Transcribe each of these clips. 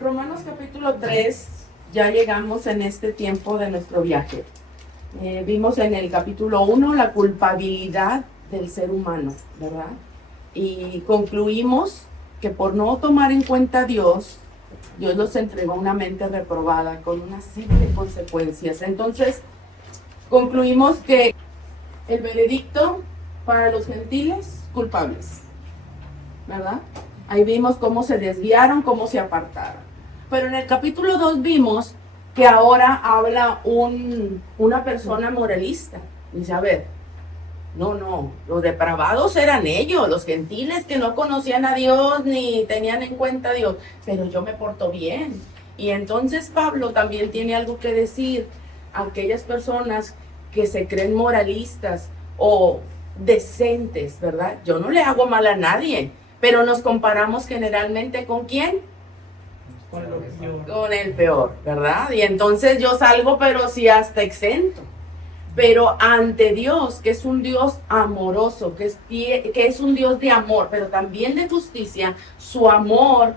Romanos capítulo 3, ya llegamos en este tiempo de nuestro viaje. Vimos en el capítulo 1 la culpabilidad del ser humano, ¿verdad? Y concluimos que por no tomar en cuenta a Dios los entregó a una mente reprobada con una serie de consecuencias. Entonces, concluimos que el veredicto para los gentiles, culpables, ¿verdad? Ahí vimos cómo se desviaron, cómo se apartaron. Pero en el capítulo 2 vimos que ahora habla una persona moralista. Dice, a ver, no, los depravados eran ellos, los gentiles que no conocían a Dios ni tenían en cuenta a Dios, pero yo me porto bien. Y entonces Pablo también tiene algo que decir a aquellas personas que se creen moralistas o decentes, ¿verdad? Yo no le hago mal a nadie, pero nos comparamos generalmente ¿con quién? Con el peor, ¿verdad? Y entonces yo salgo, pero sí hasta exento. Pero ante Dios, que es un Dios amoroso, que es un Dios de amor, pero también de justicia, su amor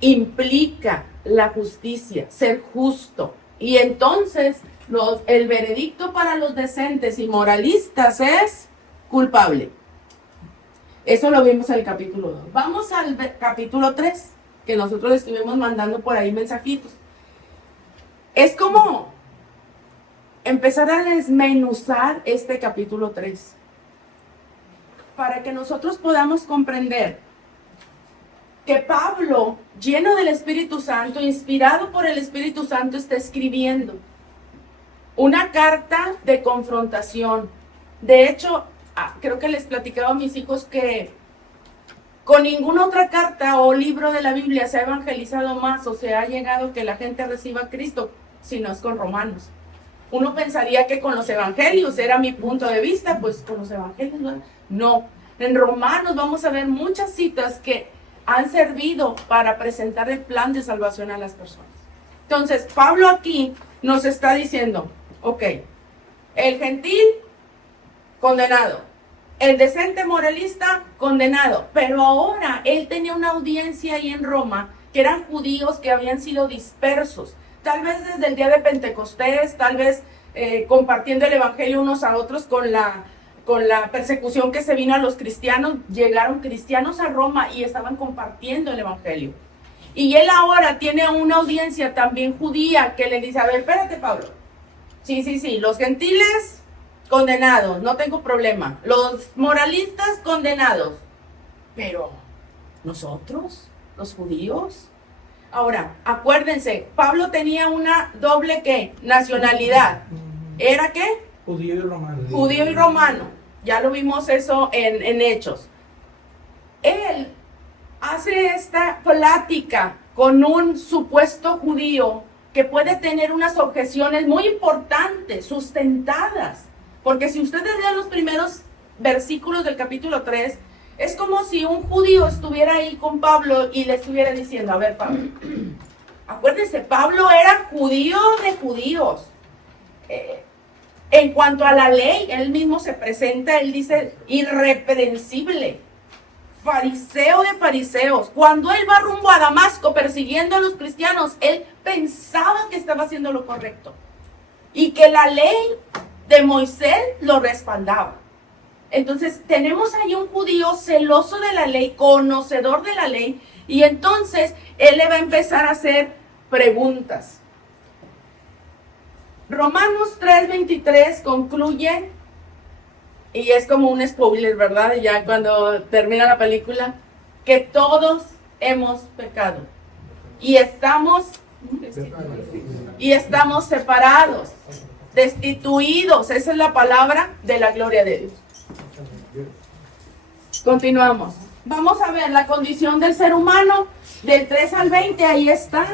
implica la justicia, ser justo. Y entonces el veredicto para los decentes y moralistas es culpable. Eso lo vimos en el capítulo 2. Vamos al capítulo 3, que nosotros estuvimos mandando por ahí mensajitos. Es como empezar a desmenuzar este capítulo 3 para que nosotros podamos comprender que Pablo, lleno del Espíritu Santo, inspirado por el Espíritu Santo, está escribiendo una carta de confrontación. De hecho, creo que les platicaba a mis hijos que con ninguna otra carta o libro de la Biblia se ha evangelizado más o se ha llegado que la gente reciba a Cristo, si no es con Romanos. Uno pensaría que con los evangelios, era mi punto de vista, pues con los evangelios, no. En Romanos vamos a ver muchas citas que han servido para presentar el plan de salvación a las personas. Entonces, Pablo aquí nos está diciendo, ok, el gentil, condenado. El decente moralista, condenado. Pero ahora él tenía una audiencia ahí en Roma, que eran judíos que habían sido dispersos. Tal vez desde el día de Pentecostés, tal vez compartiendo el evangelio unos a otros con la persecución que se vino a los cristianos. Llegaron cristianos a Roma y estaban compartiendo el evangelio. Y él ahora tiene una audiencia también judía que le dice, a ver, espérate, Pablo. Sí, los gentiles condenados, no tengo problema. Los moralistas condenados. Pero, ¿nosotros? ¿Los judíos? Ahora, acuérdense, Pablo tenía una doble ¿qué? Nacionalidad. ¿Era qué? Judío y romano. Judío y romano. Ya lo vimos eso en Hechos. Él hace esta plática con un supuesto judío que puede tener unas objeciones muy importantes, sustentadas. Porque si ustedes leen los primeros versículos del capítulo 3, es como si un judío estuviera ahí con Pablo y le estuviera diciendo, a ver, Pablo, acuérdense, Pablo era judío de judíos. En cuanto a la ley, él mismo se presenta, él dice, irreprensible, fariseo de fariseos. Cuando él va rumbo a Damasco persiguiendo a los cristianos, él pensaba que estaba haciendo lo correcto y que la ley de Moisés lo respaldaba. Entonces tenemos ahí un judío celoso de la ley, conocedor de la ley, y entonces él le va a empezar a hacer preguntas. Romanos 3:23 concluye, y es como un spoiler, ¿verdad? Ya cuando termina la película, que todos hemos pecado y estamos separados, destituidos, esa es la palabra de la gloria de Dios. Continuamos. Vamos a ver la condición del ser humano del 3 al 20, ahí está.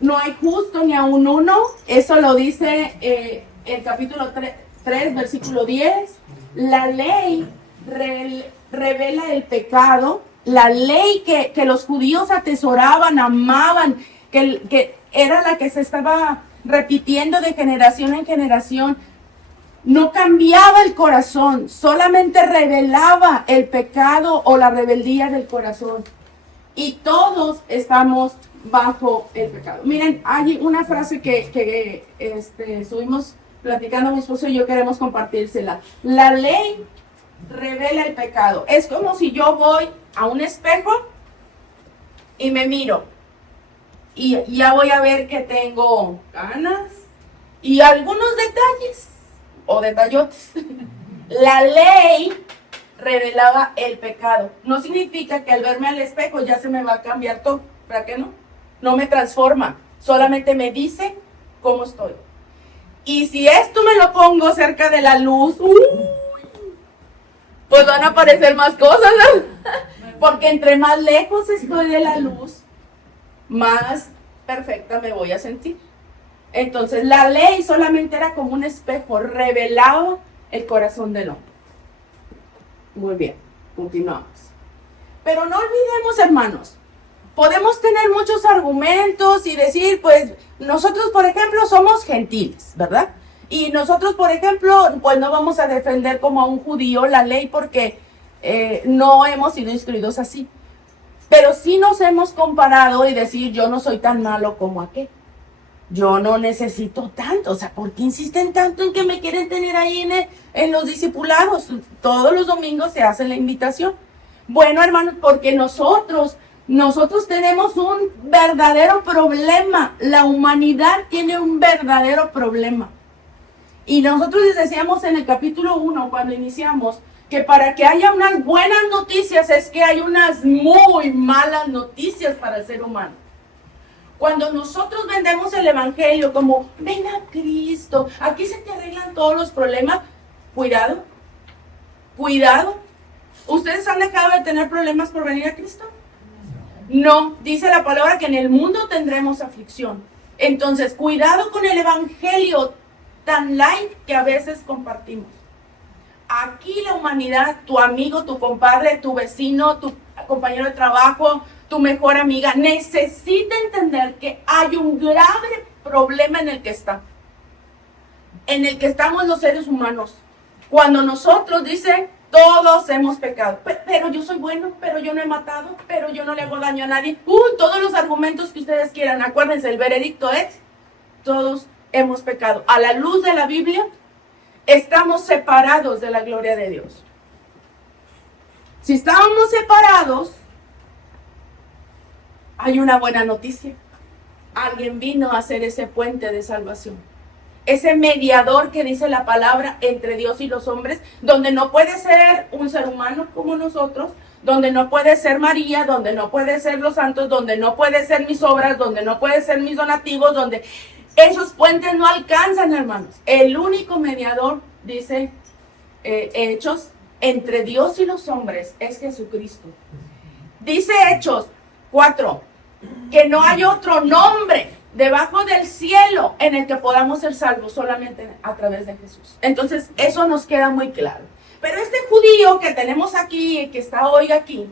No hay justo ni aun uno. Eso lo dice el capítulo 3, versículo 10. La ley revela el pecado. La ley que los judíos atesoraban, amaban, que era la que se estaba repitiendo de generación en generación, no cambiaba el corazón, solamente revelaba el pecado o la rebeldía del corazón. y todos estamos bajo el pecado. Miren, hay una frase que estuvimos platicando mi esposo y yo, queremos compartírsela. La ley revela el pecado. Es como si yo voy a un espejo y me miro y ya voy a ver que tengo canas y algunos detalles o detallotes. La ley revelaba el pecado. No significa que al verme al espejo ya se me va a cambiar todo. ¿Para qué no? No me transforma, solamente me dice cómo estoy. Y si esto me lo pongo cerca de la luz, pues van a aparecer más cosas, ¿no? Porque entre más lejos estoy de la luz, más perfecta me voy a sentir. Entonces la ley solamente era como un espejo, revelaba el corazón del hombre. Muy bien, continuamos. Pero no olvidemos, hermanos, podemos tener muchos argumentos y decir, pues, nosotros, por ejemplo, somos gentiles, ¿verdad? Y nosotros, por ejemplo, pues no vamos a defender como a un judío la ley porque no hemos sido instruidos así. Pero sí nos hemos comparado y decir, yo no soy tan malo como aquel. Yo no necesito tanto. O sea, ¿por qué insisten tanto en que me quieren tener ahí en los discipulados? Todos los domingos se hace la invitación. Bueno, hermanos, porque nosotros tenemos un verdadero problema. La humanidad tiene un verdadero problema. Y nosotros les decíamos en el capítulo 1, cuando iniciamos, que para que haya unas buenas noticias es que hay unas muy malas noticias para el ser humano. Cuando nosotros vendemos el evangelio como, ven a Cristo, aquí se te arreglan todos los problemas, cuidado, cuidado. ¿Ustedes han dejado de tener problemas por venir a Cristo? No, dice la palabra que en el mundo tendremos aflicción. Entonces, cuidado con el evangelio tan light que a veces compartimos. Aquí la humanidad, tu amigo, tu compadre, tu vecino, tu compañero de trabajo, tu mejor amiga, necesita entender que hay un grave problema en el que estamos los seres humanos. Cuando nosotros dicen, todos hemos pecado, pero yo soy bueno, pero yo no he matado, pero yo no le hago daño a nadie. Todos los argumentos que ustedes quieran, acuérdense, el veredicto es, todos hemos pecado. A la luz de la Biblia, estamos separados de la gloria de Dios. Si estábamos separados, hay una buena noticia. Alguien vino a hacer ese puente de salvación. Ese mediador que dice la palabra entre Dios y los hombres, donde no puede ser un ser humano como nosotros, donde no puede ser María, donde no puede ser los santos, donde no puede ser mis obras, donde no puede ser mis donativos, donde esos puentes no alcanzan, hermanos. El único mediador, dice Hechos, entre Dios y los hombres es Jesucristo. Dice Hechos 4, que no hay otro nombre debajo del cielo en el que podamos ser salvos, solamente a través de Jesús. Entonces, eso nos queda muy claro. Pero este judío que tenemos aquí, que está hoy aquí,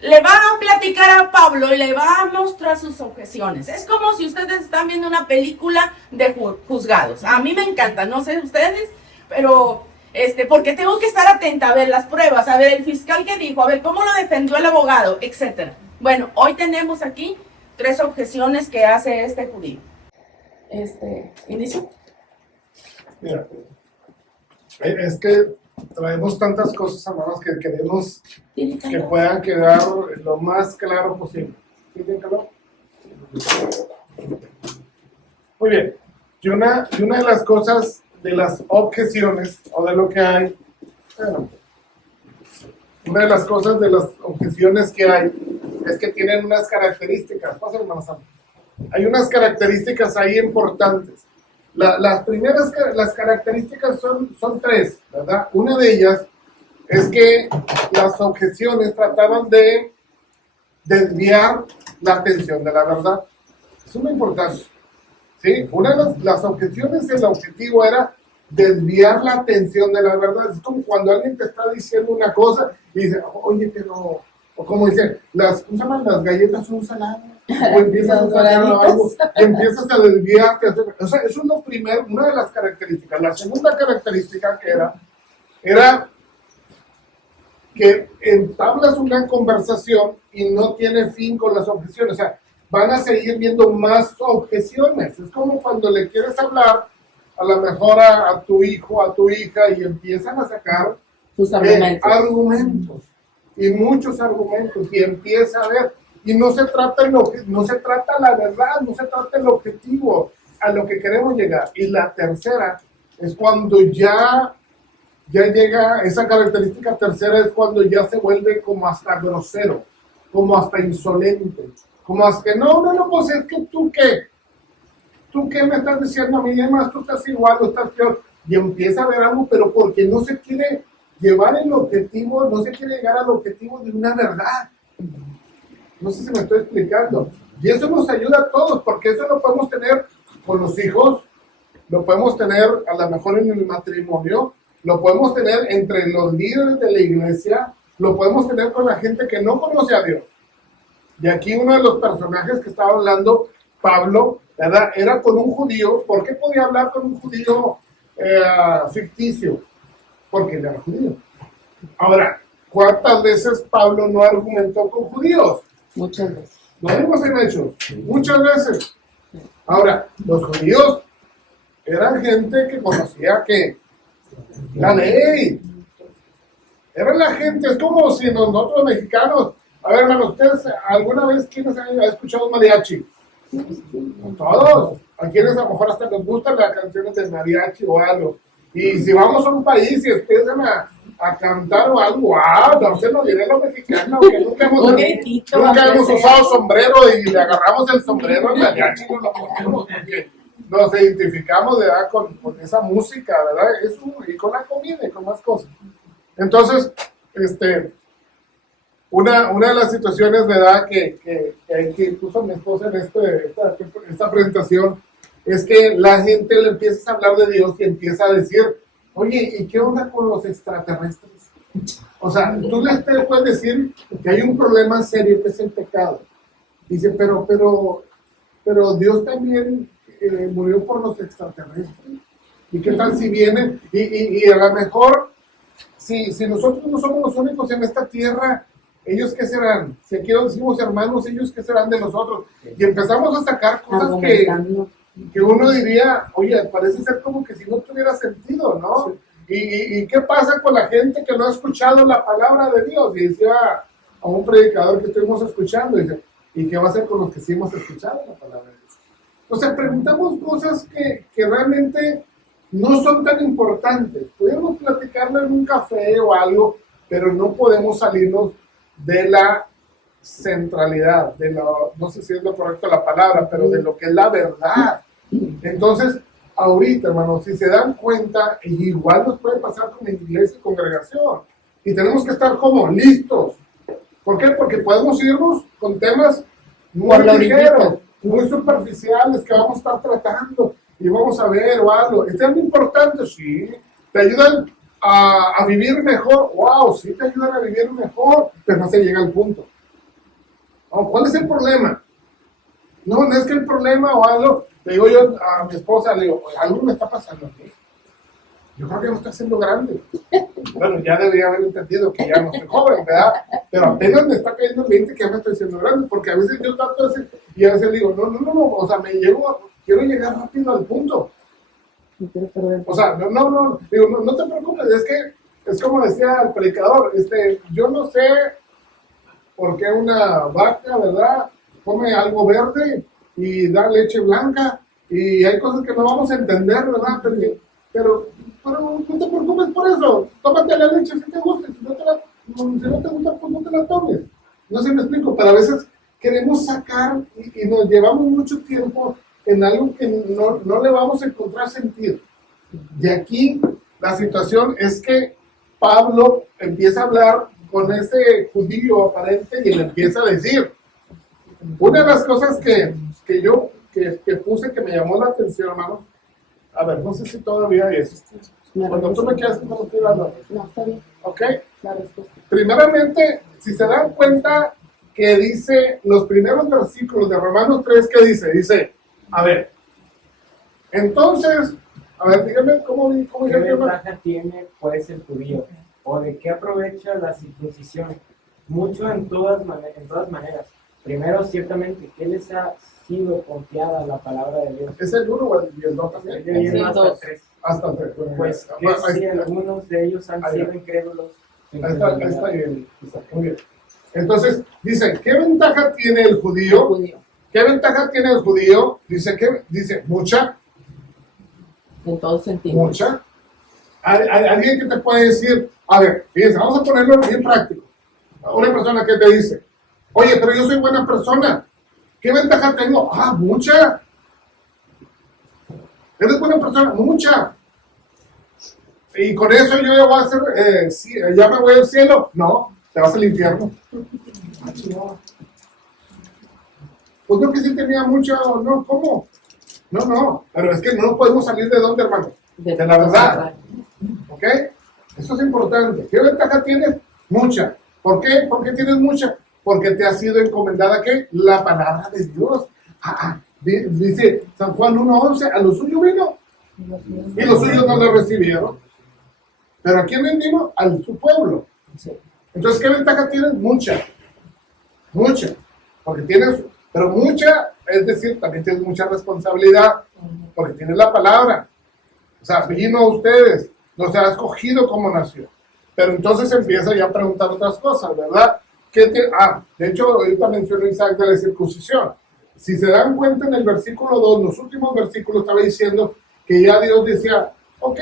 le va a platicar a Pablo y le va a mostrar sus objeciones. Es como si ustedes están viendo una película de juzgados. A mí me encanta, no sé ustedes, pero porque tengo que estar atenta a ver las pruebas, a ver el fiscal que dijo, a ver cómo lo defendió el abogado, etcétera. Bueno, hoy tenemos aquí 3 objeciones que hace este judío. ¿Inicio? Mira, es que traemos tantas cosas, hermanos, que queremos que puedan quedar lo más claro posible. ¿Sí tiene calor? Muy bien. Y una de las cosas, de las objeciones, o de lo que hay, bueno, una de las cosas de las objeciones que hay, es que tienen unas características. Pasa, hermano Sam. Hay unas características ahí importantes. Las primeras, las características son 3, ¿verdad? Una de ellas es que las objeciones trataban de desviar la atención de la verdad. Eso es muy importante, ¿sí? Una de las objeciones, el objetivo era desviar la atención de la verdad. Es como cuando alguien te está diciendo una cosa y dice, oye, pero... O como dicen, las galletas son saladas. O empiezas a sacar algo, empiezas a desviarte. O sea, eso es lo primero, una de las características. La segunda característica que era que entablas una conversación y no tiene fin con las objeciones. O sea, van a seguir viendo más objeciones. Es como cuando le quieres hablar a lo mejor a tu hijo, a tu hija, y empiezan a sacar sus argumentos. Argumentos, y muchos argumentos, y empieza a ver, y no se trata no se trata la verdad, no se trata el objetivo, a lo que queremos llegar. Y la tercera es cuando ya llega, esa característica tercera es cuando ya se vuelve como hasta grosero, como hasta insolente, como hasta que no, pues es que tú qué me estás diciendo a mí, además tú estás igual o estás peor, y empieza a ver algo, pero porque no se quiere llevar el objetivo, no se quiere llegar al objetivo de una verdad. No sé si me estoy explicando. Y eso nos ayuda a todos, porque eso lo podemos tener con los hijos, lo podemos tener a lo mejor en el matrimonio, lo podemos tener entre los líderes de la iglesia, lo podemos tener con la gente que no conoce a Dios. Y aquí uno de los personajes que estaba hablando, Pablo, ¿verdad? Era con un judío. ¿Por qué podía hablar con un judío ficticio? Porque él era judío. Ahora, ¿cuántas veces Pablo no argumentó con judíos? Muchas veces. Lo vimos en Hechos, muchas veces. Ahora, los judíos eran gente que conocía que la ley. Era la gente, es como si nosotros mexicanos, a ver, hermano, ¿ustedes alguna vez quiénes han escuchado mariachi? Todos. A quienes a lo mejor hasta nos gustan las canciones de mariachi o algo. Y si vamos a un país y empiezan a cantar o algo, wow, no se nos viene los mexicanos, que nunca hemos usado sombrero y le agarramos el sombrero al mariachi y nos lo ponemos, porque nos identificamos, ¿verdad? con esa música, ¿verdad? Eso, y con la comida y con más cosas. Entonces, una de las situaciones, ¿verdad?, que puso mi esposa en esta presentación, es que la gente le empieza a hablar de Dios y empieza a decir, oye, ¿y qué onda con los extraterrestres? O sea, tú les puedes decir que hay un problema serio que es el pecado. Dice, pero Dios también murió por los extraterrestres. ¿Y qué tal si vienen? Y a lo mejor, si nosotros no somos los únicos en esta tierra, ¿ellos qué serán? Si aquí decimos hermanos, ¿ellos qué serán de nosotros? Y empezamos a sacar cosas que uno diría, oye, parece ser como que si no tuviera sentido, ¿no? ¿Y qué pasa con la gente que no ha escuchado la palabra de Dios? Y decía a un predicador que estuvimos escuchando, dice, ¿y qué va a hacer con los que sí hemos escuchado la palabra de Dios? O sea, preguntamos cosas que realmente no son tan importantes. Podemos platicarlo en un café o algo, pero no podemos salirnos de la centralidad, no sé si es lo correcto la palabra, pero de lo que es la verdad. Entonces, ahorita, hermanos, si se dan cuenta, igual nos puede pasar con la iglesia y congregación. Y tenemos que estar como listos. ¿Por qué? Porque podemos irnos con temas muy ligeros, muy superficiales que vamos a estar tratando y vamos a ver o algo. ¿Es tan importante? Sí. ¿Te ayudan a vivir mejor? ¡Wow! Sí te ayudan a vivir mejor, pero no se llega al punto. ¿Cuál es el problema? No es que el problema o algo, le digo yo a mi esposa, le digo, algo me está pasando aquí. Yo creo que no está siendo grande. Bueno, ya debería haber entendido que ya no soy joven, ¿verdad? Pero apenas me está cayendo el 20 que ya me estoy siendo grande, porque a veces yo trato de decir, y a veces digo, no, o sea, quiero llegar rápido al punto. O sea, digo, no te preocupes, es que, es como decía el predicador, yo no sé por qué una vaca, ¿verdad?, come algo verde y da leche blanca, y hay cosas que no vamos a entender, ¿verdad? Pero no te preocupes por eso, tómate la leche si te gusta, si no te gusta, pues no te la tomes. No sé si me explico, pero a veces queremos sacar y nos llevamos mucho tiempo en algo que no le vamos a encontrar sentido. Y aquí la situación es que Pablo empieza a hablar con ese judío aparente y le empieza a decir, una de las cosas que yo puse que me llamó la atención, hermano, a ver, no sé si todavía es. Cuando tú me quedas, ¿cómo estoy hablando? No, está bien. ¿Ok? La respuesta. Primeramente, si se dan cuenta que dice los primeros versículos de Romanos 3, ¿qué dice? Dice, a ver, entonces, a ver, dígame, ¿cómo ¿Qué ventaja tiene, pues, el judío? ¿O de qué aprovecha la circuncisión? Mucho en todas maneras. Primero, ciertamente, ¿qué les ha sido confiada la palabra de Dios? ¿Es el 1 y el 2 también? Yo llegué Sí, hasta dos. 3. Hasta el 3. Pues que si algunos de ellos han sido incrédulos. Ahí está bien. Muy bien. Entonces, dice, ¿qué ventaja tiene el judío? Judío. ¿Qué ventaja tiene el judío? Dice, mucha, En todo sentido. mucha. Hay alguien que te puede decir, a ver, fíjense, vamos a ponerlo bien práctico. Una persona que te dice, oye, pero yo soy buena persona. ¿Qué ventaja tengo? Ah, mucha. ¿Eres buena persona? Mucha. Y con eso yo ya voy a hacer, ya me voy al cielo. No, te vas al infierno. Pues no que sí tenía mucha, no, ¿cómo? No, pero es que no podemos salir de dónde, hermano. De la verdad. ¿Ok? Eso es importante. ¿Qué ventaja tienes? Mucha. ¿Por qué? ¿Por qué tienes mucha? Porque te ha sido encomendada, ¿qué? La palabra de Dios. Dice San Juan 1:11, a lo suyo vino y los suyos no lo recibieron. ¿Pero a quién vendimos? A su pueblo. Sí. Entonces, ¿qué ventaja tienes? Mucha. Porque tienes, pero mucha, es decir, también tienes mucha responsabilidad, porque tienes la palabra. O sea, vino a ustedes, los ha escogido como nación. Pero entonces empieza ya a preguntar otras cosas, ¿verdad? De hecho, ahorita mencionó Isaac de la circuncisión. Si se dan cuenta en el versículo 2, los últimos versículos estaba diciendo que ya Dios decía, ok,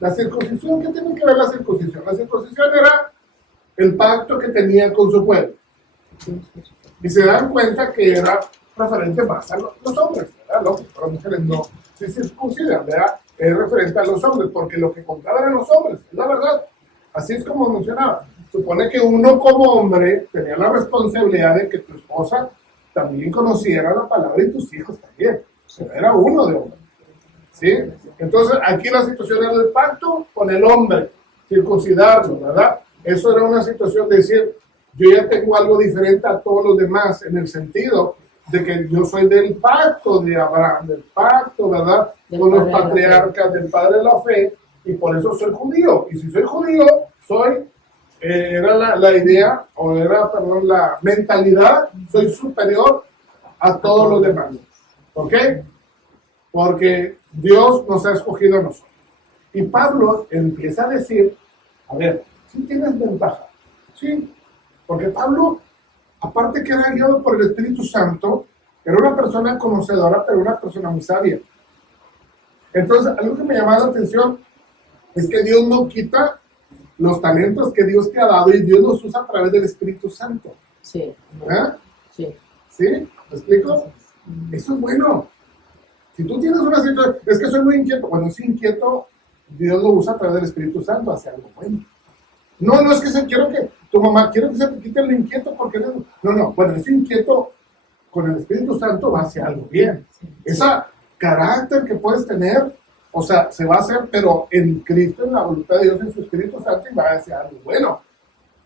la circuncisión, ¿qué tiene que ver la circuncisión? La circuncisión era el pacto que tenía con su pueblo. Y se dan cuenta que era referente más a los hombres, ¿verdad? Las mujeres no se circuncidan, ¿verdad? Es referente a los hombres, porque lo que contaba eran los hombres, es la verdad. Así es como mencionaba. Supone que uno como hombre tenía la responsabilidad de que tu esposa también conociera la palabra y tus hijos también. Pero era uno de hombre. ¿Sí? Entonces aquí la situación era el pacto con el hombre, circuncidarlo, ¿verdad? Eso era una situación de decir, yo ya tengo algo diferente a todos los demás, en el sentido de que yo soy del pacto de Abraham, del pacto, ¿verdad? Con los patriarcas, del padre de la fe, y por eso soy judío. Y si soy judío, era la idea, o era, perdón, la mentalidad, soy superior a todos los demás. ¿Ok? Porque Dios nos ha escogido a nosotros. Y Pablo empieza a decir, a ver, ¿sí tienes ventaja? Sí, porque Pablo, aparte que era guiado por el Espíritu Santo, era una persona conocedora, pero una persona muy sabia. Entonces, algo que me llamaba la atención es que Dios no quita los talentos que Dios te ha dado y Dios los usa a través del Espíritu Santo. Sí. ¿Eh? Sí. ¿Sí? ¿Me explico? Eso es bueno. Si tú tienes una situación, es que soy muy inquieto. Bueno, si inquieto, Dios lo usa a través del Espíritu Santo hacia algo bueno. No es que quiero que tu mamá, quiero que se te quite lo inquieto porque no, bueno, ese inquieto con el Espíritu Santo va hacia algo bien. Ese carácter que puedes tener, o sea, se va a hacer, pero en Cristo, en la voluntad de Dios, en su Espíritu Santo, y va hacia algo bueno.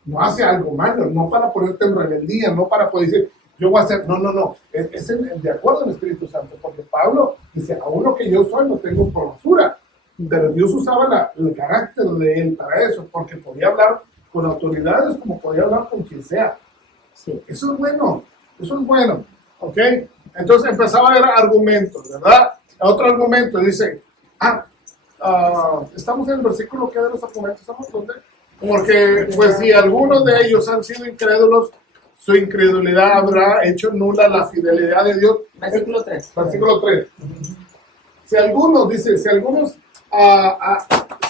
No hacia algo malo, no para ponerte en rebeldía, no para poder decir, yo voy a hacer, no, es de acuerdo al Espíritu Santo, porque Pablo dice, aún lo que yo soy lo tengo por basura, pero Dios usaba el carácter de él para eso, porque podía hablar con autoridades como podía hablar con quien sea. Sí. Eso es bueno, ¿ok? Entonces empezaba a ver argumentos, ¿verdad? Otro argumento dice, estamos en el versículo que de los argumentos, ¿estamos dónde? Porque, pues, si algunos de ellos han sido incrédulos, su incredulidad habrá hecho nula la fidelidad de Dios. Versículo 3. Versículo 3. Si algunos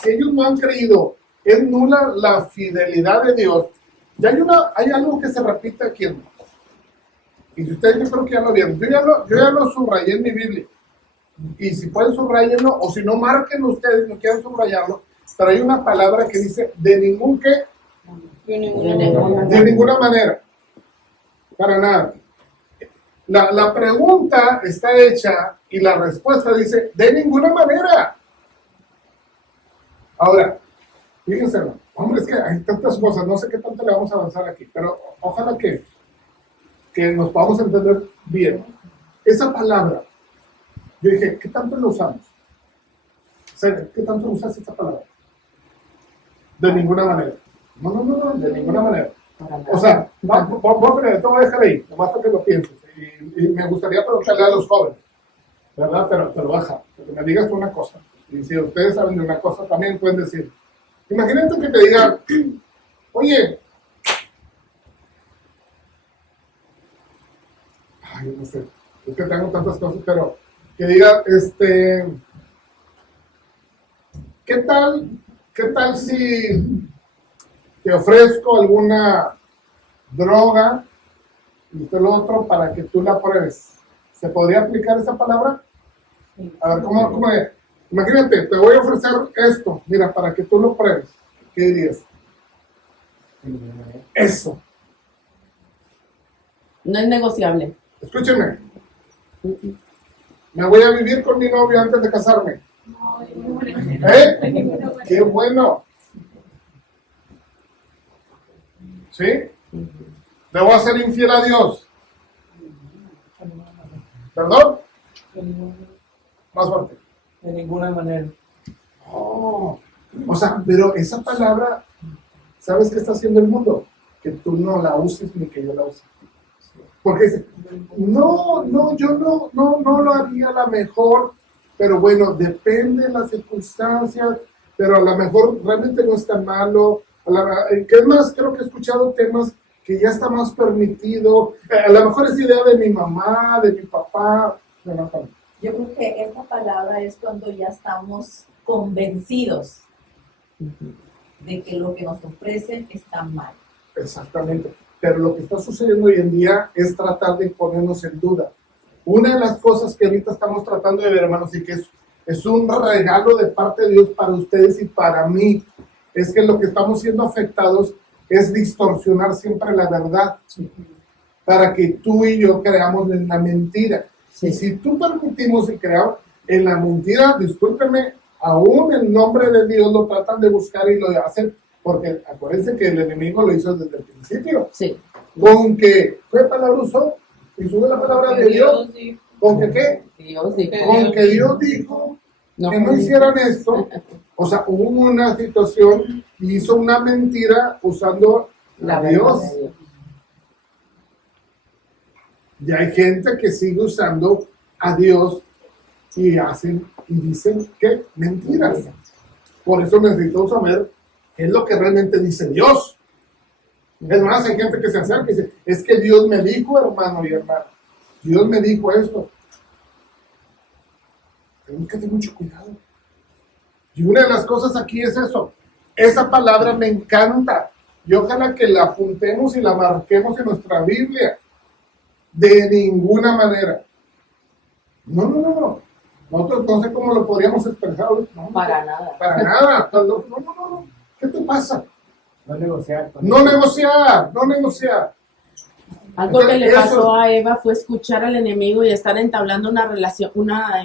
si ellos no han creído, es nula la fidelidad de Dios. Ya hay algo que se repite aquí, hermanos. Y si ustedes, yo creo que ya lo vieron. Yo ya lo subrayé en mi Biblia. Y si pueden subrayenlo, o si no, márquenlo ustedes, no quieran subrayarlo. Pero hay una palabra que dice, de ninguna manera. Para nada. La pregunta está hecha y la respuesta dice, de ninguna manera. Ahora, fíjense, hombre, es que hay tantas cosas, no sé qué tanto le vamos a avanzar aquí, pero ojalá que nos podamos entender bien. Esa palabra, yo dije, ¿qué tanto la usamos? ¿Qué tanto usas esta palabra? De ninguna manera. No, de ninguna manera. Para nada. O sea, te voy a dejar ahí, nomás para que lo pienses. Y me gustaría preguntarle a los jóvenes, ¿verdad? Pero baja, que me digas tú una cosa. Y si ustedes saben de una cosa, también pueden decir. Imagínate que te diga, oye, ay, no sé, es que tengo tantas cosas, pero que diga, ¿qué tal si te ofrezco alguna droga y todo lo otro para que tú la pruebes? ¿Se podría aplicar esa palabra? A ver, ¿cómo es? Imagínate, te voy a ofrecer esto, mira, para que tú lo pruebes. ¿Qué dirías? Eso. No es negociable. Escúcheme, me voy a vivir con mi novio antes de casarme. ¿Eh? ¡Qué bueno! ¿Sí? ¿Le voy a ser infiel a Dios? ¿Perdón? Más fuerte. De ninguna manera. Oh, o sea, pero esa palabra, ¿sabes qué está haciendo el mundo? Que tú no la uses ni que yo la use. Porque dice, yo no lo haría a la mejor, pero bueno, depende de las circunstancias, pero a lo mejor realmente no es tan malo. ¿Qué más? Creo que he escuchado temas que ya está más permitido. A lo mejor es idea de mi mamá, de mi papá. Yo creo que esta palabra es cuando ya estamos convencidos de que lo que nos ofrecen está mal. Exactamente. Pero lo que está sucediendo hoy en día es tratar de ponernos en duda. Una de las cosas que ahorita estamos tratando de ver, hermanos, y que es un regalo de parte de Dios para ustedes y para mí, es que lo que estamos siendo afectados es distorsionar siempre la verdad, para que tú y yo creamos en la mentira. Y si tú permitimos y creamos en la mentira, discúlpeme, aún el nombre de Dios lo tratan de buscar y lo hacen, porque acuérdense que el enemigo lo hizo desde el principio. Sí. Con que, ¿qué palabra usó? Y sube la palabra de Dios. ¿Con que qué? Dios dijo. Con que Dios dijo No que no fue hicieran esto. O sea, hubo una situación y hizo una mentira usando la a verdad Dios. de Dios. Y hay gente que sigue usando a Dios y hacen y dicen que mentiras. Por eso necesitamos saber qué es lo que realmente dice Dios. Es más, hay gente que se acerca y dice, es que Dios me dijo, hermano y hermana. Dios me dijo esto. Tenemos que tener mucho cuidado. Y una de las cosas aquí es eso. Esa palabra me encanta. Y ojalá que la apuntemos y la marquemos en nuestra Biblia. De ninguna manera. No. Nosotros no sé cómo lo podríamos expresar. No, Para nada. Para nada. No. ¿Qué te pasa? No negociar. No negociar. Algo que le Eso- pasó a Eva fue escuchar al enemigo y estar entablando una relación, una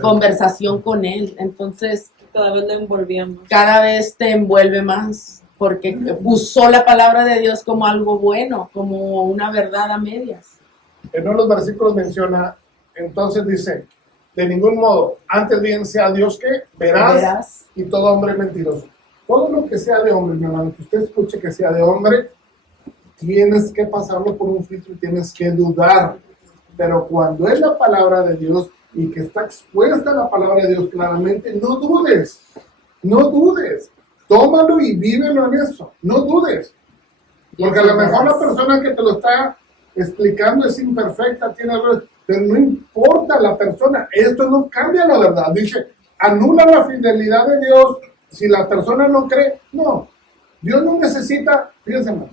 conversación con él. Entonces, Cada vez la envolvíamos. cada vez te envuelve más, porque usó la palabra de Dios como algo bueno, como una verdad a medias. En uno de los versículos menciona, entonces dice, de ningún modo, antes bien sea Dios que verás y todo hombre mentiroso. Todo lo que sea de hombre, mi hermano, que usted escuche que sea de hombre, tienes que pasarlo por un filtro y tienes que dudar. Pero cuando es la palabra de Dios y que está expuesta la palabra de Dios claramente, no dudes. Tómalo y vívelo en eso. No dudes. Porque a lo mejor la persona que te lo está explicando es imperfecta, tiene errores, pero no importa la persona. Esto no cambia la verdad. Dice, anula la fidelidad de Dios si la persona no cree. No. Dios no necesita, fíjense mal,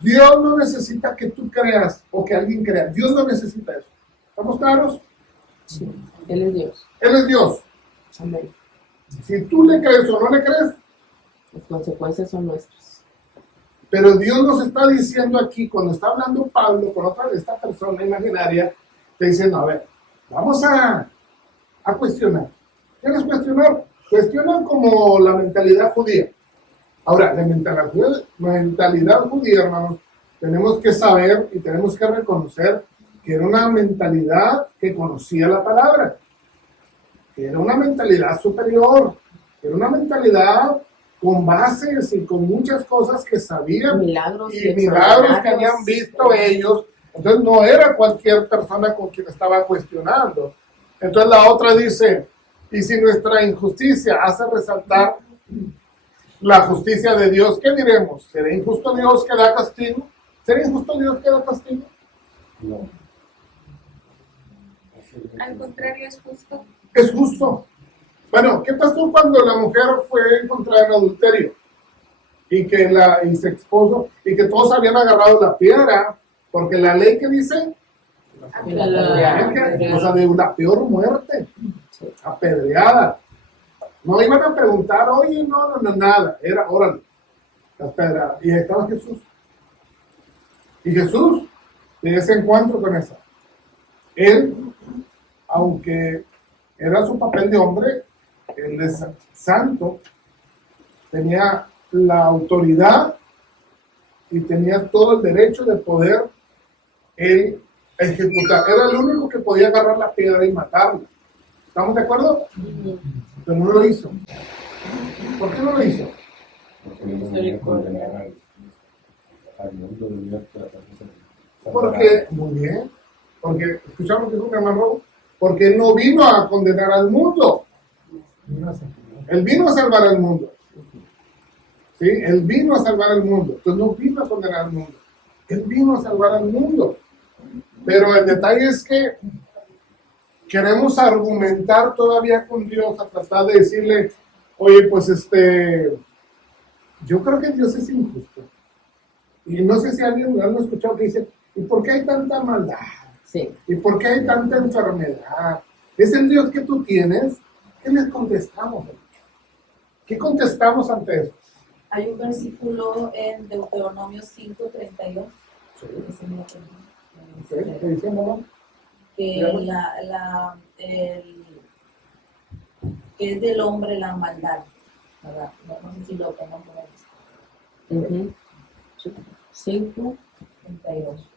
Dios no necesita que tú creas o que alguien crea. Dios no necesita eso. ¿Estamos claros? Sí, Él es Dios. Él es Dios. Amén. Si tú le crees o no le crees, Las consecuencias son nuestras. pero Dios nos está diciendo aquí, cuando está hablando Pablo con otra de esta persona imaginaria, te diciendo, a ver, vamos a cuestionar. ¿Quieres cuestionar? Cuestionan como la mentalidad judía. Ahora, la mentalidad judía, hermanos, tenemos que saber y tenemos que reconocer que era una mentalidad que conocía la palabra, que era una mentalidad superior, que era una mentalidad con bases y con muchas cosas que sabían Milagros y milagros que habían extraordinarios. visto ellos. Entonces no era cualquier persona con quien estaba cuestionando. Entonces la otra dice, y si nuestra injusticia hace resaltar la justicia de Dios, ¿qué diremos? ¿Será injusto Dios que da castigo? ¿Será injusto Dios que da castigo? No. Al contrario, es justo. Es justo. Bueno, ¿qué pasó cuando la mujer fue encontrada en adulterio? Y que y se expuso, y que todos habían agarrado la piedra, porque la ley que dice, o sea, de la peor muerte, apedreada. No iban a preguntar, oye, no, nada, era, órale, las pedradas. Y ahí estaba Jesús. Y Jesús tenía ese encuentro con esa. Él, aunque era su papel de hombre, él es santo, tenía la autoridad y tenía todo el derecho de poder él ejecutar. Era el único que podía agarrar la piedra y matarla. ¿Estamos de acuerdo? Pero no lo hizo. ¿Por qué no lo hizo? Porque no venía a condenar al mundo, venía a tratar de salvar. Porque, muy bien, porque, escuchamos lo que dijo mi hermano, porque él no vino a condenar al mundo. Él vino a salvar al mundo. ¿Sí? Él vino a salvar al mundo. Entonces no vino a condenar al mundo. Él vino a salvar al mundo. Pero el detalle es que queremos argumentar todavía con Dios, a tratar de decirle, oye, pues yo creo que Dios es injusto. Y no sé si alguien lo ha escuchado que dice, ¿y por qué hay tanta maldad? Sí. ¿Y por qué hay tanta enfermedad? ¿Es el Dios que tú tienes? ¿Qué les contestamos? ¿Qué contestamos ante eso? Hay un versículo en Deuteronomio 5:32. Sí. Ese me lo tengo. ¿Qué dice, mamá? Que que es del hombre la maldad, ¿verdad? No sé si lo tengo por ahí. 5. 32.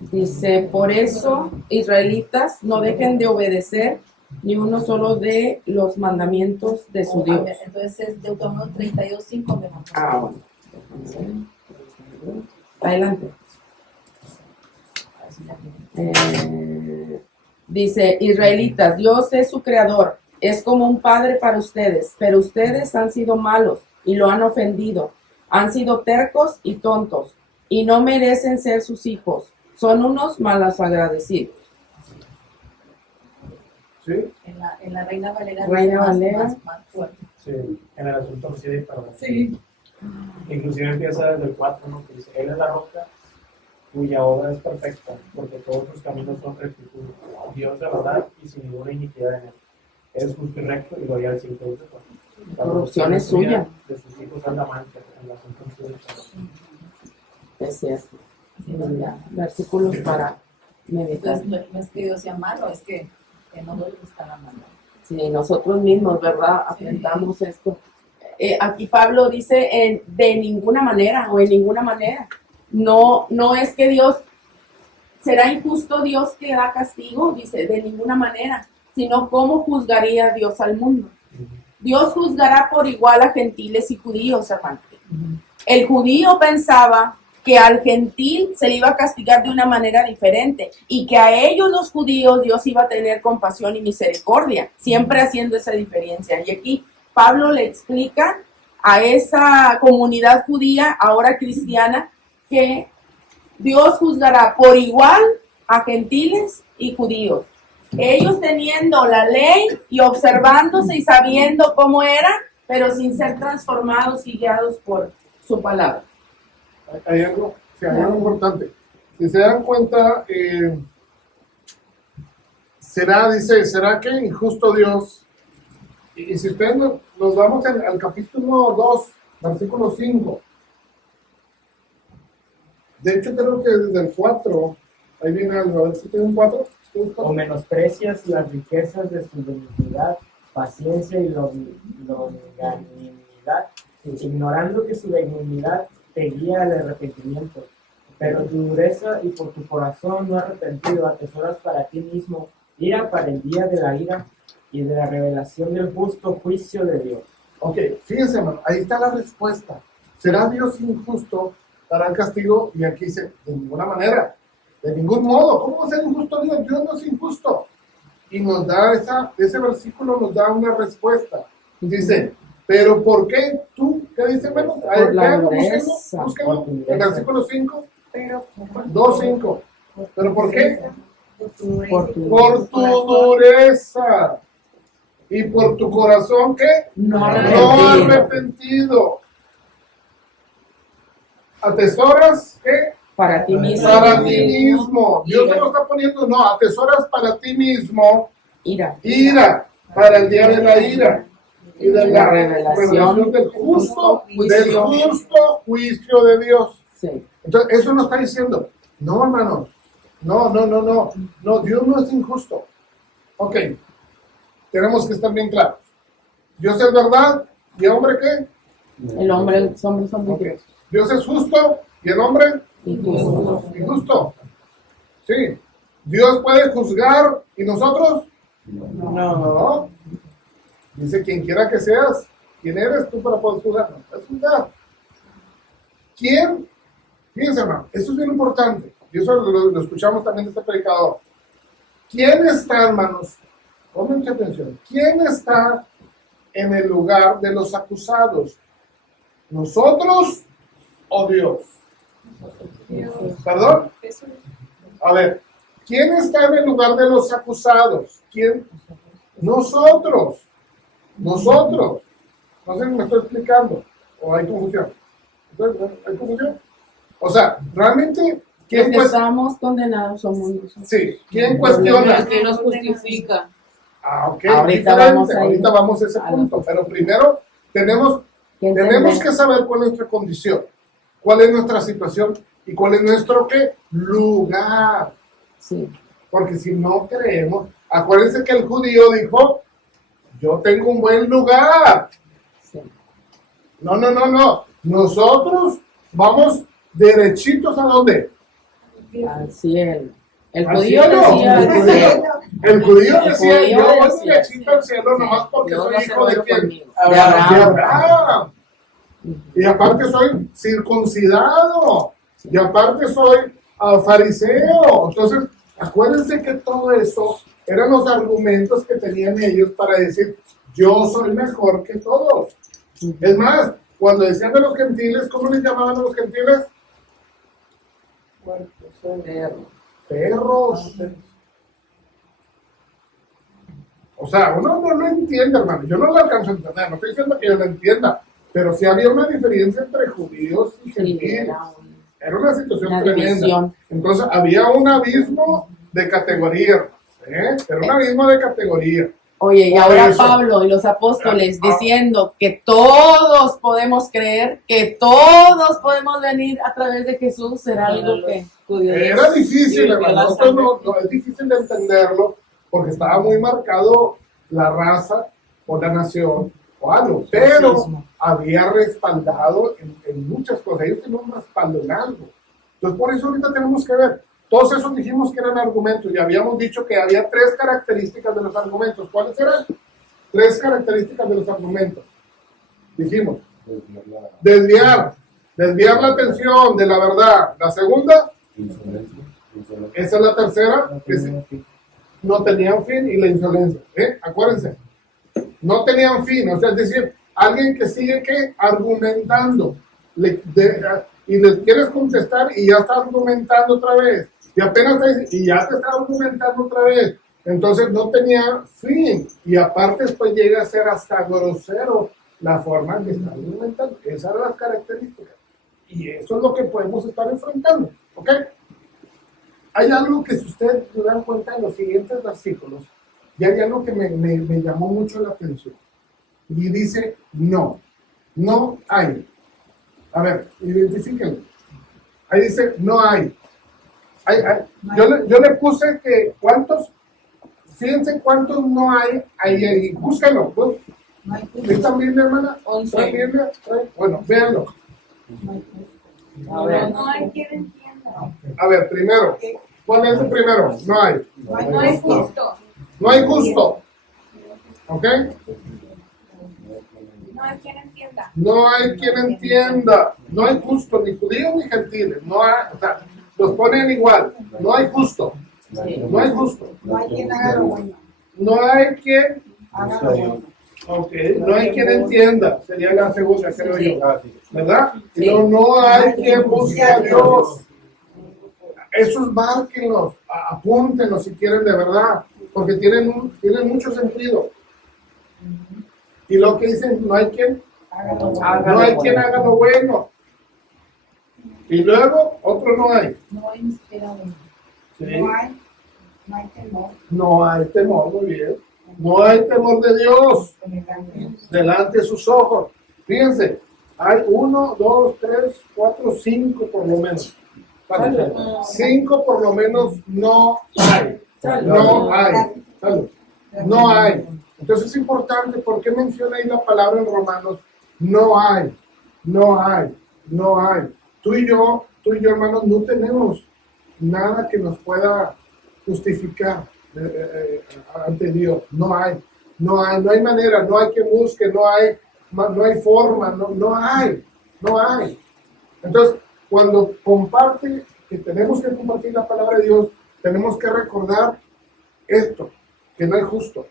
Dice, por eso, israelitas, no dejen de obedecer ni uno solo de los mandamientos de su Dios. Entonces es Deuteronomio 32:5. Bueno. Adelante. Dice, israelitas, Dios es su creador, es como un padre para ustedes, pero ustedes han sido malos y lo han ofendido, han sido tercos y tontos y no merecen ser sus hijos, son unos malos agradecidos. ¿Sí? En la Reina Valera. Reina Valera. Más fuerte. Sí, en el asunto sí de perdón. Sí. Inclusive empieza desde el 4, ¿no? Que dice, Él es la roca cuya obra es perfecta, porque todos sus caminos son rectitud. Dios de verdad y sin ninguna iniquidad en él. Es justo y recto y loyal sin causa. La corrupción es suya. De sus hijos anda mancha en la asunto sí de perdón. Es cierto. Versículos para meditar. Entonces no es que Dios sea malo, es que no nos gusta la maldad. Sí, nosotros mismos, ¿verdad? Afrontamos esto. Aquí Pablo dice de ninguna manera o en ninguna manera. No es que Dios, ¿será injusto Dios que da castigo? Dice, de ninguna manera, sino cómo juzgaría Dios al mundo. Dios juzgará por igual a gentiles y judíos, hermano. El judío pensaba que al gentil se le iba a castigar de una manera diferente y que a ellos los judíos Dios iba a tener compasión y misericordia, siempre haciendo esa diferencia. Y aquí Pablo le explica a esa comunidad judía, ahora cristiana, que Dios juzgará por igual a gentiles y judíos. Ellos teniendo la ley y observándose y sabiendo cómo era, pero sin ser transformados y guiados por su palabra. Hay algo importante. Si se dan cuenta, ¿será que injusto Dios? Y si ustedes nos vamos al capítulo 2, versículo 5. De hecho, creo que desde el 4, ahí viene algo, a ver si tiene un 4. O menosprecias las riquezas de su benignidad, paciencia y longanimidad, ignorando que su benignidad te guía al arrepentimiento. Pero tu dureza y por tu corazón no arrepentido atesoras para ti mismo ira para el día de la ira y de la revelación del justo juicio de Dios. Ok, fíjense, hermano, ahí está la respuesta. ¿Será Dios injusto? ¿Dará el castigo? Y aquí dice, de ninguna manera, de ningún modo. ¿Cómo va a ser injusto Dios? Dios no es injusto. Y nos da ese versículo nos da una respuesta. Dice, pero ¿por qué tú? ¿Qué dice, hermano? Por la Búsquenlo, dureza. búsquenlo. El versículo 5, Pero 2:5. ¿Pero por qué? Por tu Por tu dureza. Y por tu corazón, ¿qué? no Arrepentido. ¿Atesoras qué? para ti mismo. Para ti mismo. Dios te lo está poniendo, no, atesoras para ti mismo Ira. para el día de la ira y de la La revelación del justo juicio. juicio de Dios. Sí. Entonces, eso nos está diciendo, no, hermanos, no, Dios no es injusto. Ok, tenemos que estar bien claros. Dios es verdad, ¿y el hombre qué? El hombre, los hombres son Ok. muy Dios es justo, ¿y el hombre? injustos. Injusto. Sí. Dios puede juzgar, ¿y nosotros? No. Dice, quien quiera que seas, ¿quién eres tú para poder juzgar? No puedes juzgar. ¿Quién? Fíjense, hermano, eso es bien importante. Y eso lo escuchamos también de este predicador. ¿Quién está, hermanos? Pongan mucha atención. ¿Quién está en el lugar de los acusados? ¿Nosotros o Dios? ¿Perdón? A ver, ¿quién está en el lugar de los acusados? ¿Quién? Nosotros. No sé si me estoy explicando. ¿O hay confusión? ¿Hay confusión? O sea, realmente, Los que estamos condenados somos nosotros. Sí, ¿quién cuestiona? que nos justifica. Ok, Ahorita diferente. vamos a ir Ahorita vamos a ese a punto. Pero primero tenemos Entender. que saber cuál es nuestra condición, cuál es nuestra situación y cuál es nuestro ¿qué? Lugar. Sí. Porque si no creemos, acuérdense que el judío dijo, yo tengo un buen lugar. Sí. No. Nosotros vamos derechitos ¿a dónde? Al cielo. El Al judío cielo. decía al cielo. El judío El decía, judío yo voy decía, derechito al cielo nomás porque Dios soy va a hacer hijo de algo quién? conmigo. De De Abraham. Abraham. Y aparte soy circuncidado. Y aparte soy fariseo. Entonces, acuérdense que todo eso eran los argumentos que tenían ellos para decir, yo soy mejor que todos. Es más, cuando decían de los gentiles, ¿cómo les llamaban a los gentiles? Perros. O sea, uno no lo entiende, hermano. Yo no lo alcanzo a entender. No estoy diciendo que yo lo entienda. Pero sí había una diferencia entre judíos y Sí, gentiles. Era una situación una tremenda. división. Entonces, había un abismo de categoría. Era un abismo de categoría. Oye, y Por ahora eso. Pablo y los apóstoles Ah. diciendo que todos podemos creer, que todos podemos venir a través de Jesús, será algo que... Era difícil, Sí, hermano. la Esto sangre. no, es difícil de entenderlo porque estaba muy marcado la raza o la nación o algo. Pero había respaldado en muchas cosas. Ellos tenían un respaldo en algo. Entonces, por eso ahorita tenemos que ver. Todos esos dijimos que eran argumentos y habíamos dicho que había 3 características de los argumentos. ¿Cuáles eran? 3 características de los argumentos. Dijimos, desviar la atención de la verdad. La segunda, esa es la tercera, que no tenían fin y la insolencia. Acuérdense, no tenían fin, o sea, es decir, alguien que sigue ¿qué? Argumentando y le quieres contestar y ya está argumentando otra vez. Y apenas y ya te está argumentando otra vez. Entonces no tenía fin. Y aparte después llega a ser hasta grosero la forma en que está argumentando. Esas eran las características. Y eso es lo que podemos estar enfrentando. ¿Ok? Hay algo que si ustedes se dan cuenta en los siguientes versículos, y hay algo que me llamó mucho la atención. Y dice, no hay. A ver, identifíquenlo. Ahí dice, no hay. Yo le puse que cuántos, fíjense cuántos no hay ahí, búsquenlo. ¿Están bien, hermana? 11. ¿Están bien? Bueno, véanlo. A ver, No hay quien entienda. A ver, primero, ¿cuál es el primero? No hay. No es justo. No hay justo. ¿Ok? No hay quien entienda. No hay quien entienda. No hay justo, ni judíos ni gentiles. No hay, o sea, los ponen igual. No hay justo. No hay justo. No hay quien haga lo bueno. No hay quien, Haga lo bueno. ok, no hay quien entienda. Sería la segunda, creo yo. Ah, sí. ¿Verdad? Sí. No, no hay quien busque a Dios. Esos márquenlos, apúntenlos si quieren de verdad, porque tienen mucho sentido. Y lo que dicen, no hay quien, no hay quien haga lo bueno. Y luego, otro no hay. No hay ni siquiera uno. ¿Sí? No hay temor. No hay temor, muy bien. No hay temor de Dios delante de sus ojos. Fíjense, hay 1, 2, 3, 4, 5 por lo menos. Vale. 5 por lo menos no hay. No hay. Salud. No hay. Entonces es importante, ¿por qué menciona ahí la palabra en Romanos? No hay. No hay. No hay. Tú y yo, hermanos, no tenemos nada que nos pueda justificar ante Dios. No hay manera, no hay que busque, no hay forma, no hay. Entonces, cuando comparte, que tenemos que compartir la palabra de Dios, tenemos que recordar esto, que no es justo,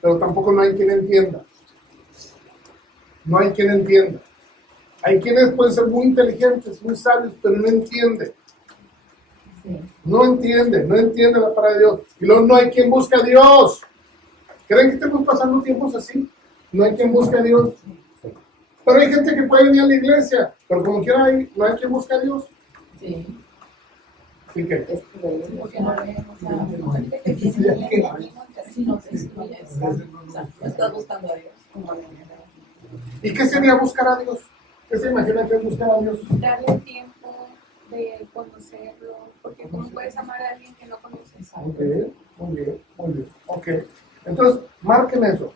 pero tampoco no hay quien entienda. No hay quien entienda. Hay quienes pueden ser muy inteligentes, muy sabios, pero no entienden. No entiende la palabra de Dios. Y luego no hay quien busque a Dios. ¿Creen que estamos pasando tiempos así? No hay quien busque a Dios. Pero hay gente que puede venir a la iglesia, pero como quiera no hay quien busque a Dios. Sí. Así que, Porque no leemos a gente que tiene que así no te instruyes. O sea, no estás buscando a Dios. ¿y qué sería buscar a Dios? ¿Qué se imagina que es buscar a Dios? Darle tiempo de conocerlo, porque tú no puedes amar a alguien que no conoces. Muy bien. Ok. Entonces, marquen eso.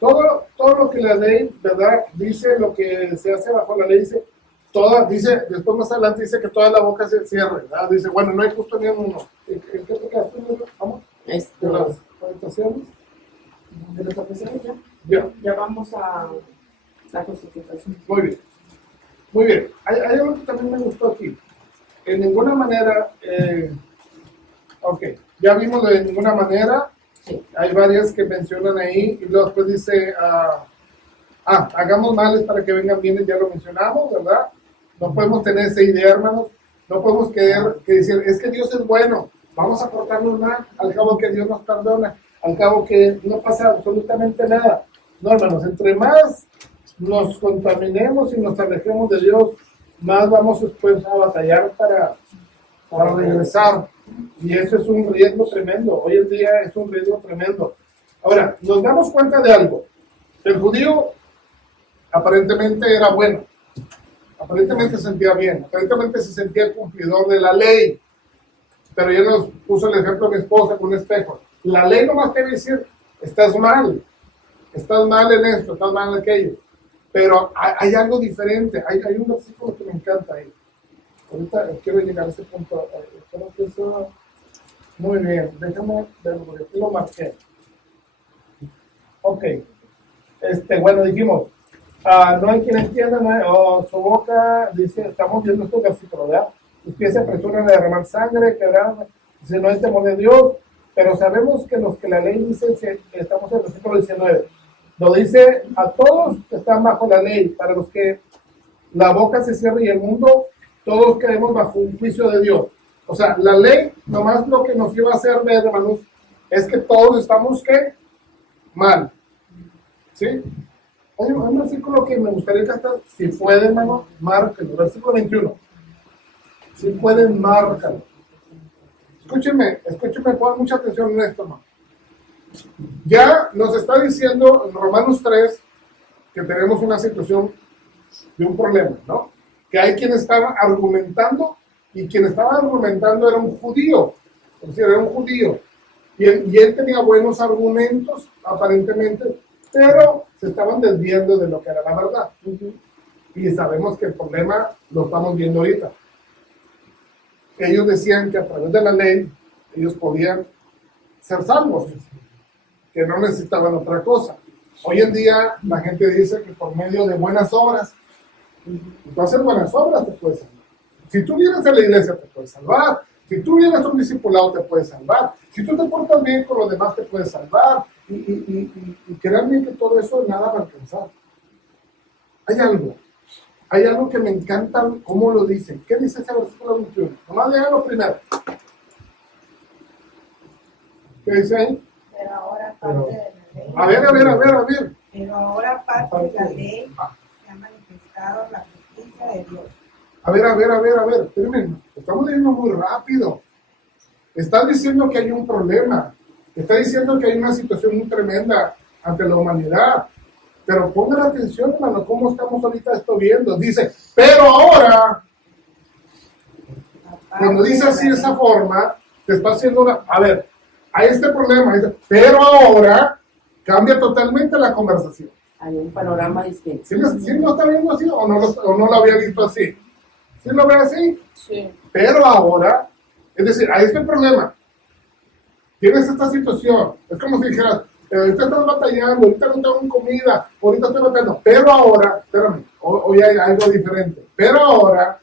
Todo lo que la ley, ¿verdad? Dice lo que se hace bajo la ley, dice, después más adelante dice que toda la boca se cierre, ¿verdad? Dice, bueno, no hay justo ni uno. ¿En qué te quedas? ¿Vamos? Este, ¿De las orientaciones? de los oficiales ya. Ya. Vamos a la justificación. Muy bien. Hay algo que también me gustó aquí. En ninguna manera, ok, ya vimos lo de ninguna manera. Sí. Hay varias que mencionan ahí y luego después dice, hagamos males para que vengan bienes, ya lo mencionamos, ¿verdad? No podemos tener esa idea, hermanos. No podemos creer que decir, es que Dios es bueno, vamos a portarnos mal, al cabo que Dios nos perdona, al cabo que no pasa absolutamente nada. No, hermanos, entre más nos contaminemos y nos alejemos de Dios, más vamos después a batallar para regresar. Y eso es un riesgo tremendo. Hoy en día es un riesgo tremendo. Ahora, nos damos cuenta de algo. El judío aparentemente era bueno. Aparentemente se sentía bien. Aparentemente se sentía el cumplidor de la ley. Pero yo nos puso el ejemplo de mi esposa con un espejo. La ley nomás te decir, estás mal en esto, estás mal en aquello. Pero hay algo diferente. Hay un versículo que me encanta ahí. Ahorita quiero llegar a ese punto. Espero que eso... Muy bien, déjame verlo, porque aquí lo marqué. Ok. Bueno, dijimos, no hay quien entienda, su boca, dice, estamos viendo este versículo, ¿verdad? Sus pies se apresuran a derramar sangre, quebrar, dice, no hay temor de Dios, pero sabemos que los que la ley dice, estamos en el versículo 19, lo dice a todos que están bajo la ley, para los que la boca se cierra y el mundo, todos quedemos bajo un juicio de Dios. O sea, la ley, nomás lo que nos iba a hacer ver, hermanos, es que todos estamos, ¿qué? Mal. ¿Sí? Hay un versículo que me gustaría cantar, si pueden, hermano, márquenlo. Versículo 21. Si pueden, márcalo. Escúchenme, pongan mucha atención en esto, hermano. Ya nos está diciendo en Romanos 3 que tenemos una situación de un problema, ¿no? Que hay quien estaba argumentando y quien estaba argumentando era un judío, es decir, era un judío. Y él tenía buenos argumentos, aparentemente, pero se estaban desviando de lo que era la verdad. Y sabemos que el problema lo estamos viendo ahorita. Ellos decían que a través de la ley ellos podían ser salvos, que no necesitaban otra cosa. Hoy en día la gente dice que por medio de buenas obras, tú haces buenas obras te puedes salvar. Si tú vienes a la iglesia te puedes salvar. Si tú vienes a un discipulado te puedes salvar. Si tú te portas bien con los demás te puedes salvar. Y créanme que todo eso nada va a alcanzar. Hay algo que me encanta cómo lo dicen. ¿Qué dice ese versículo 21? Nomás léalo primero. ¿Qué dice ahí? Pero ahora parte de la ley. A ver. Pero ahora parte de la ley se ha manifestado la justicia de Dios. A ver. Espérenme. Estamos leyendo muy rápido. Está diciendo que hay un problema. Está diciendo que hay una situación muy tremenda ante la humanidad. Pero pongan atención, hermano, cómo estamos ahorita esto viendo. Dice, pero ahora, cuando dice así de esa forma, te está haciendo una... A ver, hay este problema. Dice, pero ahora cambia totalmente la conversación. Hay un panorama distinto. ¿Sí lo está viendo así o no lo había visto así? ¿Sí lo ve así? Sí. Pero ahora, es decir, hay este problema. Tienes esta situación. Es como si dijeras, ahorita estás batallando, ahorita no tengo comida, ahorita estoy batallando. Pero ahora, espérame, hoy hay algo diferente. Pero ahora,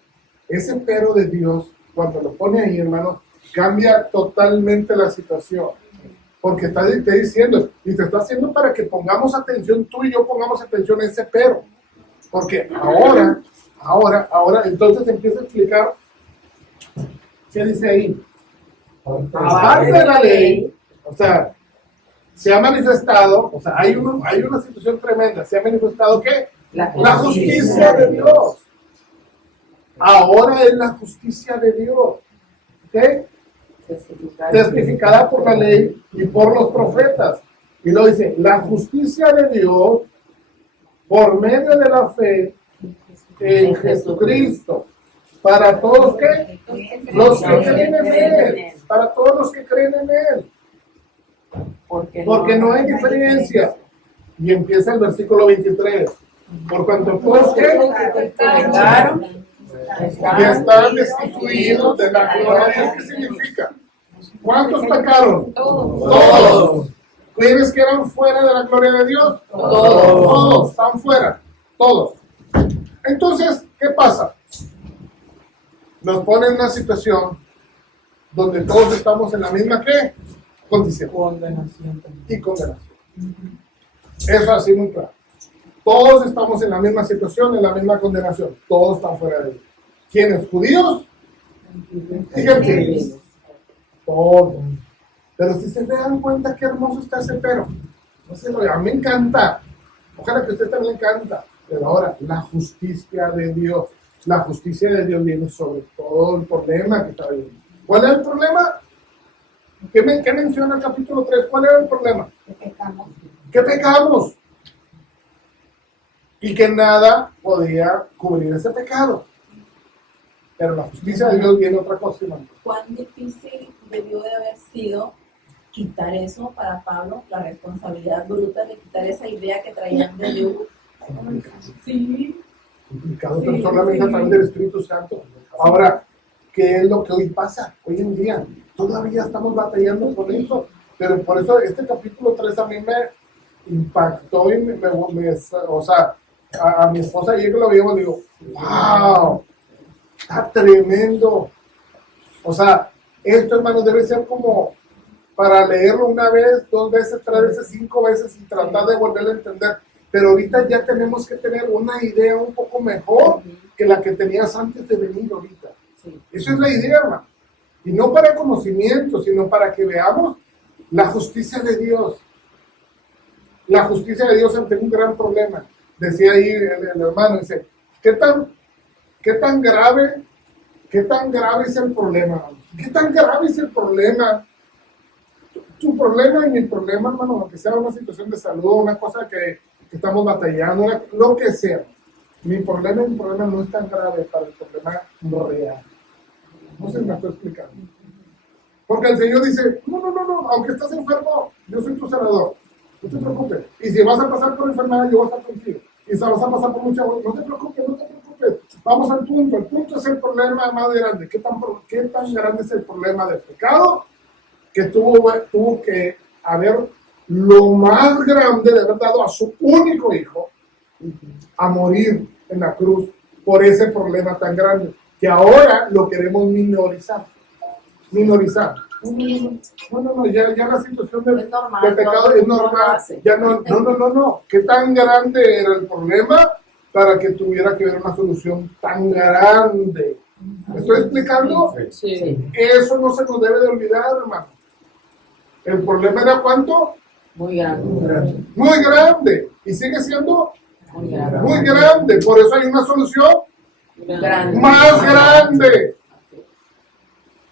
ese pero de Dios, cuando lo pone ahí, hermano, cambia totalmente la situación. Porque está diciendo, y te está haciendo para que pongamos atención, tú y yo pongamos atención a ese pero. Porque ahora, entonces empieza a explicar, ¿qué dice ahí? Aparte de la ley, o sea, se ha manifestado, o sea, hay una situación tremenda, se ha manifestado ¿qué? La justicia de Dios. Ahora es la justicia de Dios, ¿ok? Testificada por la ley y por los profetas. Y lo dice, la justicia de Dios por medio de la fe en Jesucristo. Para todos que los que creen en Él. Para todos los que creen en Él. Porque no hay diferencia. Y empieza el versículo 23. Por cuanto todos que Pecaron, y están destituidos de la gloria de Dios. ¿Qué significa? ¿Cuántos pecaron? Todos. ¿Quiénes que eran fuera de la gloria de Dios? Todos están fuera. Todos. Entonces, ¿qué pasa? Nos pone en una situación donde todos estamos en la misma ¿qué? Condición. Y condenación. Eso así muy claro. Todos estamos en la misma situación, en la misma condenación. Todos están fuera de Dios. ¿Quiénes? ¿Judíos? Y gentiles. Todos. Pero si se dan cuenta qué hermoso está ese pero. No sé, a mí me encanta. Ojalá que a usted también le encanta. Pero ahora, la justicia de Dios. La justicia de Dios viene sobre todo el problema que está viendo. ¿Cuál es el problema? ¿Qué menciona el capítulo 3? ¿Cuál era el problema? Que pecamos. Y que nada podía cubrir ese pecado. Pero la justicia de Dios viene otra cosa, hermano. ¿Cuán difícil debió de haber sido quitar eso para Pablo? La responsabilidad bruta de quitar esa idea que traían de Dios. Sí. Complicado, pero solamente a través del Espíritu Santo. Ahora, ¿qué es lo que hoy pasa? Hoy en día, todavía estamos batallando con eso. Pero por eso este capítulo 3 a mí me impactó y o sea, a mi esposa ayer que lo vimos, digo, wow, está tremendo. O sea, esto, hermano, debe ser como para leerlo una vez, 2 veces, 3 veces, 5 veces y tratar de volverlo a entender. Pero ahorita ya tenemos que tener una idea un poco mejor que la que tenías antes de venir ahorita. Sí. Esa es la idea, hermano. Y no para conocimiento, sino para que veamos la justicia de Dios. La justicia de Dios ante un gran problema. Decía ahí el hermano, dice, ¿qué tan grave es el problema? ¿Qué tan grave es el problema? Tu problema y mi problema, hermano, aunque sea una situación de salud, una cosa que estamos batallando, lo que sea. Mi problema no es tan grave para el problema real. No sé si me estoy explicando. Porque el Señor dice, no, aunque estás enfermo, yo soy tu sanador. No te preocupes. Y si vas a pasar por enfermedad, yo voy a estar contigo. Y si vas a pasar por mucha... No te preocupes. Vamos al punto. El punto es el problema más grande. ¿Qué tan grande es el problema del pecado? Que tuvo que haber lo más grande de haber dado a su único hijo a morir en la cruz por ese problema tan grande, que ahora lo queremos minorizar. No, ya la situación Es normal, del pecado todo es el mundo lo normal. hace. Ya no. ¿Qué tan grande era el problema para que tuviera que haber una solución tan grande? ¿Me estoy explicando? Sí, Eso no se nos debe de olvidar, hermano. El problema era ¿cuánto? muy grande. Muy grande. Y sigue siendo Muy grande. muy grande. Por eso hay una solución Grande. más grande.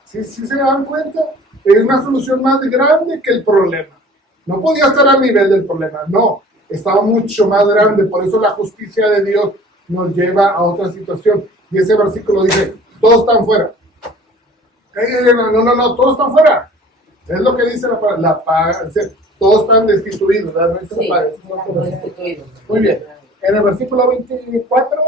¿Sí se dan cuenta? Es una solución más grande que el problema. No podía estar a nivel del problema, no. Estaba mucho más grande. Por eso la justicia de Dios nos lleva a otra situación. Y ese versículo dice, todos están fuera. No, todos están fuera. Es lo que dice la paga. Todos están destituidos. ¿Verdad? No Sí, la paga. destituido. Muy bien. En el versículo 24,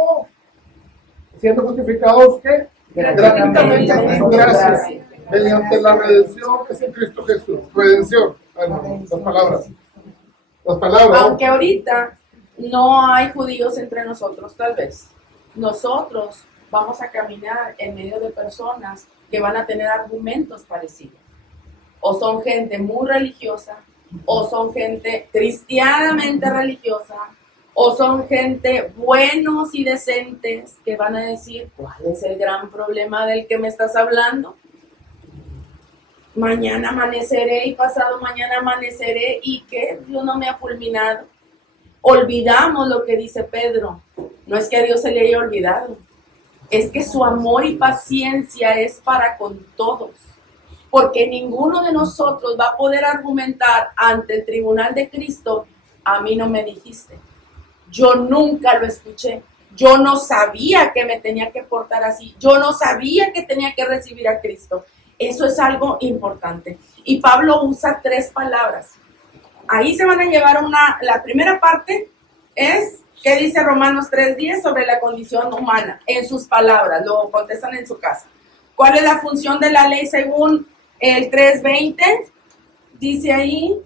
siendo justificados, ¿qué? Gratuitamente por su gracia, mediante la redención que es en Cristo Jesús. Redención. Bueno, las palabras. Aunque ahorita no hay judíos entre nosotros, tal vez. Nosotros vamos a caminar en medio de personas que van a tener argumentos parecidos. O son gente muy religiosa, o son gente cristianamente religiosa, o son gente buenos y decentes que van a decir, ¿cuál es el gran problema del que me estás hablando? Mañana amaneceré y pasado mañana amaneceré y que Dios no me ha fulminado. Olvidamos lo que dice Pedro. No es que a Dios se le haya olvidado, es que su amor y paciencia es para con todos. Porque ninguno de nosotros va a poder argumentar ante el tribunal de Cristo, a mí no me dijiste. Yo nunca lo escuché. Yo no sabía que me tenía que portar así. Yo no sabía que tenía que recibir a Cristo. Eso es algo importante. Y Pablo usa 3 palabras. Ahí se van a llevar la primera parte es, ¿qué dice Romanos 3:10 sobre la condición humana? En sus palabras, lo contestan en su casa. ¿Cuál es la función de la ley según el 3:20? Dice ahí,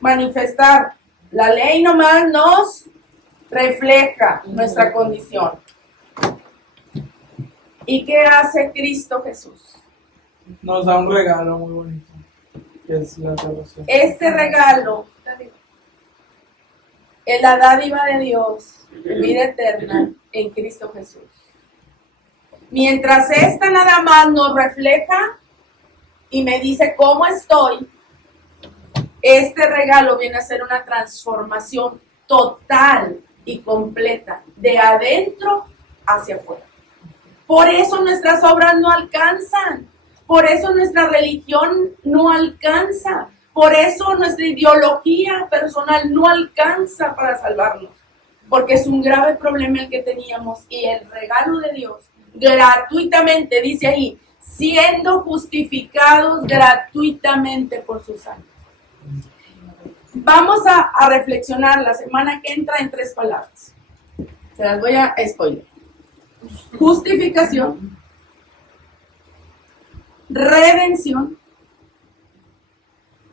manifestar. La ley nomás nos refleja nuestra condición. ¿Y qué hace Cristo Jesús? Nos da un regalo muy bonito, que es la salvación. Este regalo es la dádiva de Dios, vida eterna en Cristo Jesús. Mientras esta nada más nos refleja y me dice cómo estoy, este regalo viene a ser una transformación total y completa, de adentro hacia afuera. Por eso nuestras obras no alcanzan, por eso nuestra religión no alcanza, por eso nuestra ideología personal no alcanza para salvarnos, porque es un grave problema el que teníamos y el regalo de Dios gratuitamente, dice ahí, siendo justificados gratuitamente por su sangre. Vamos a reflexionar la semana que entra en 3 palabras. Se las voy a spoiler. Justificación, redención,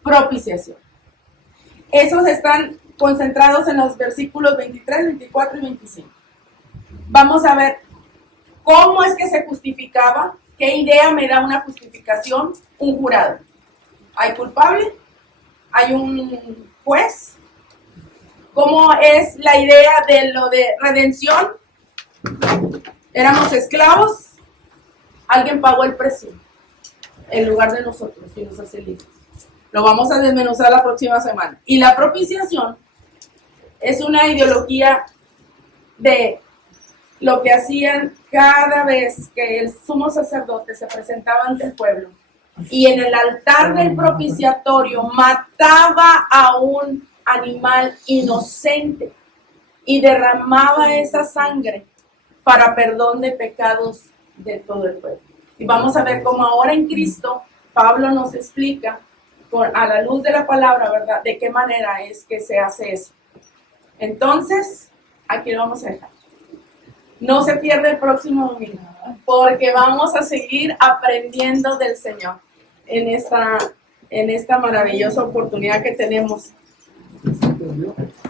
propiciación. Esos están concentrados en los versículos 23, 24 y 25. Vamos a ver cómo es que se justificaba, qué idea me da una justificación, un jurado. ¿Hay culpable? ¿Hay un juez? ¿Cómo es la idea de lo de redención? Éramos esclavos, alguien pagó el precio en lugar de nosotros y nos hace libres. Lo vamos a desmenuzar la próxima semana. Y la propiciación es una ideología de lo que hacían cada vez que el sumo sacerdote se presentaba ante el pueblo y en el altar del propiciatorio mataba a un animal inocente y derramaba esa sangre para perdón de pecados de todo el pueblo. Y vamos a ver cómo ahora en Cristo, Pablo nos explica, a la luz de la palabra, ¿verdad?, de qué manera es que se hace eso. Entonces, aquí lo vamos a dejar. No se pierda el próximo domingo, porque vamos a seguir aprendiendo del Señor en esta en esta maravillosa oportunidad que tenemos